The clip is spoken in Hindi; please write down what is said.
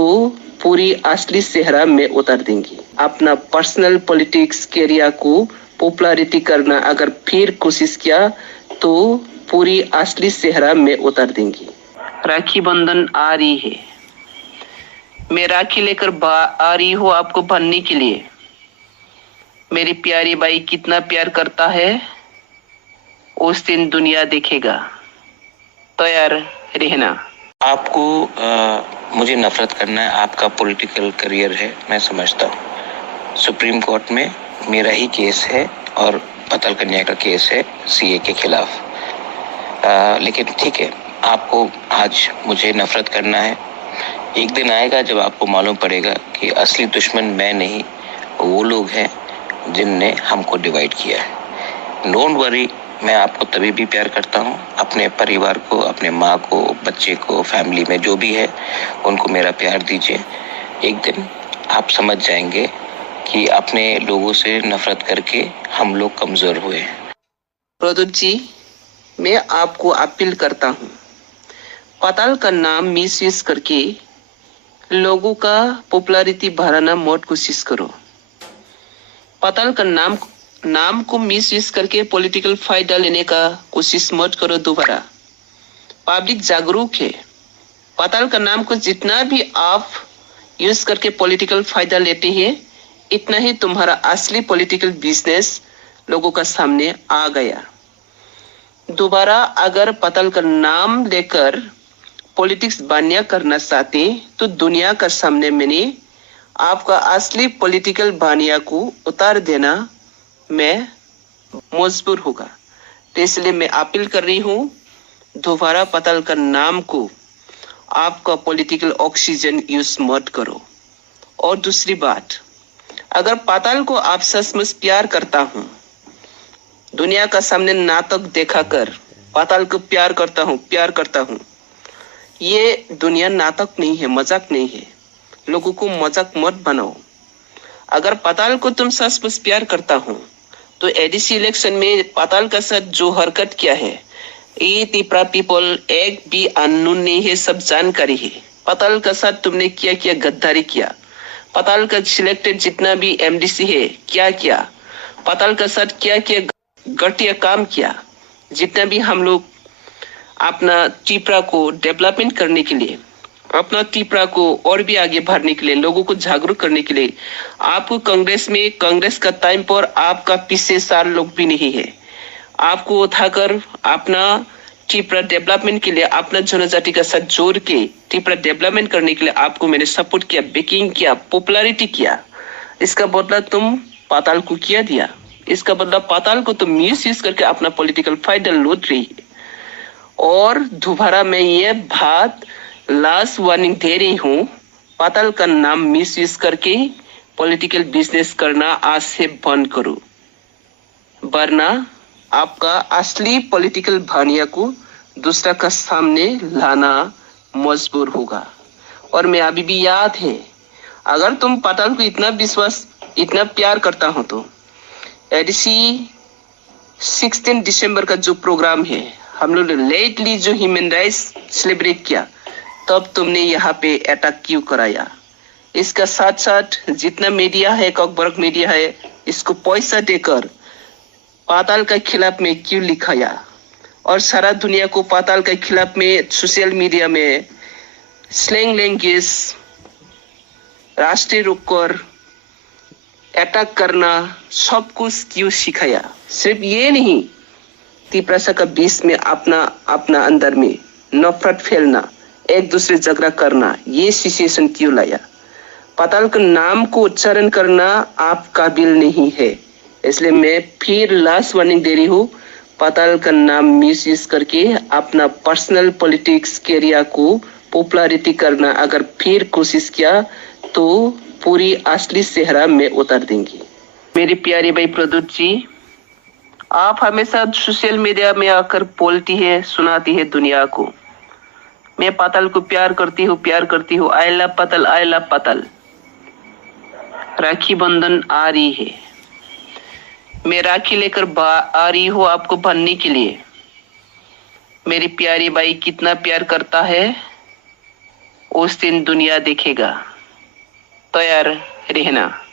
तो पूरी असली सेहरा में उतार देंगी। अपना पर्सनल पॉलिटिक्स कैरियर को पॉपुलैरिटी करना अगर फिर कोशिश किया तो पूरी असली सेहरा में उतार देंगी। राखी बंधन आ रही है। मैं राखी लेकर आ रही हूँ आपको बांधने के लिए। मेरी प्यारी भाई कितना प्यार करता है उस दिन दुनिया देखेगा। तैयार रहना। आपको मुझे नफरत करना है, आपका पॉलिटिकल करियर है, मैं समझता हूँ। सुप्रीम कोर्ट में मेरा ही केस है और पतल कन्या का केस है सीए के खिलाफ। लेकिन ठीक है, आपको आज मुझे नफरत करना है। एक दिन आएगा जब आपको मालूम पड़ेगा कि असली दुश्मन मैं नहीं, वो लोग हैं जिनने हमको डिवाइड किया है। डोंट वरी, मैं आपको तभी भी प्यार करता हूँ। अपने परिवार को, अपने माँ को, बच्चे को, फैमिली में जो भी है उनको मेरा प्यार दीजिए। एक दिन आप समझ जाएंगे कि अपने लोगों से नफरत करके हम लोग कमजोर हुए। प्रदूत जी, मैं आपको अपील करता हूँ, पताल का नाम मिसयूज करके लोगों का पॉपुलैरिटी बढ़ाना मत कोशिश करो। पताल का नाम को मिसयूज करके पॉलिटिकल फायदा लेने का कोशिश मत करो दोबारा। पब्लिक जागरूक है। पताल का नाम को जितना भी आप यूज करके पॉलिटिकल फायदा लेते हैं, इतना ही तुम्हारा असली पॉलिटिकल बिजनेस लोगों का सामने आ गया। दोबारा अगर पताल का नाम लेकर पॉलिटिक्स बानिया करना चाहते तो दुनिया का सामने मैंने आपका असली पॉलिटिकल बानिया को उतार देना मैं मजबूर होगा। तो इसलिए मैं अपील कर रही हूँ, दोबारा पताल का नाम को आपका पॉलिटिकल ऑक्सीजन यूज मत करो। और दूसरी बात, अगर पताल को आप सचमुच प्यार करता हूँ, दुनिया का सामने नाटक दिखाकर पताल को प्यार करता हूँ, ये दुनिया नाटक नहीं है, मजाक नहीं है। लोगों को मजाक मत बनाओ। अगर पताल को तुम सचमुच प्यार करता हूँ तो एडीसी इलेक्शन में पताल का साथ जो हरकत किया है, ये तिपरा पीपल एक भी अननोन नहीं है, सब जानकारी है। पताल का साथ तुमने क्या गद्दारी किया। पताल का सिलेक्टेड जितना भी एमडीसी है क्या किया, पताल का साथ क्या घटिया काम किया। जितना भी हम लोग अपना टिपरा को डेवलपमेंट करने के लिए, अपना टिपरा को और भी आगे बढ़ने के लिए, लोगों को जागरूक करने के लिए, आपको कांग्रेस का टाइम पर आपका पीछे 4 लोग भी नहीं है। आपको उठाकर अपना टिपरा डेवलपमेंट के लिए, अपना जनजाति का साथ जोड़ के टिपरा डेवलपमेंट करने के लिए आपको मैंने सपोर्ट किया, बैकिंग किया, पॉपुलैरिटी किया। इसका बदला तुम पताल को किया दिया। इसका बदला पताल को तुम मिसयूज करके अपना पॉलिटिकल फायदा लूट रही है। और दोबारा मैं ये बात लास्ट वार्निंग दे रही हूँ, पताल का नाम मिसयूज करके पॉलिटिकल बिजनेस करना आज से बंद करो, वरना आपका असली पॉलिटिकल भानिया को दूसरा का सामने लाना मजबूर होगा। और मैं अभी भी याद है, अगर तुम पताल को इतना प्यार करता हो तो एडीसी 16 दिसंबर का जो प्रोग्राम है, हम लोग लेटली जो ह्यूमन राइट्स सेलिब्रेट किया, तब तुमने यहाँ पे अटैक क्यों कराया। इसका साथ साथ जितना मीडिया है, कॉकबर्ग मीडिया है, इसको पैसा देकर पताल के खिलाफ में क्यों लिखाया। और सारा दुनिया को पताल के खिलाफ में सोशल मीडिया में स्लैंग लैंग्वेज, राष्ट्रीय रोककर अटैक करना, सब कुछ क्यों सिखाया। सिर्फ ये नहीं, तिपरासा का बीच में अपना अंदर में नफरत फैलना, एक दूसरे झगड़ा करना, ये सिचुएशन क्यों लाया। पताल के नाम को उच्चारण करना आप काबिल नहीं है। इसलिए मैं फिर लास्ट वार्निंग दे रही हूँ, पताल का नाम मिसयूज करके अपना पर्सनल पॉलिटिक्स कैरियर को पॉपुलैरिटी करना अगर फिर कोशिश किया तो पूरी असली सेहरा में उतार देंगी। मेरी प्यारी भाई प्रदूत जी, आप हमेशा सोशल मीडिया में आकर बोलती है, सुनाती है दुनिया को, मैं पताल को प्यार करती हूँ, आई लव पताल। राखी बंधन आ रही है। मैं राखी लेकर आ रही हूँ आपको बांधने के लिए। मेरी प्यारी भाई कितना प्यार करता है उस दिन दुनिया देखेगा। तैयार रहना।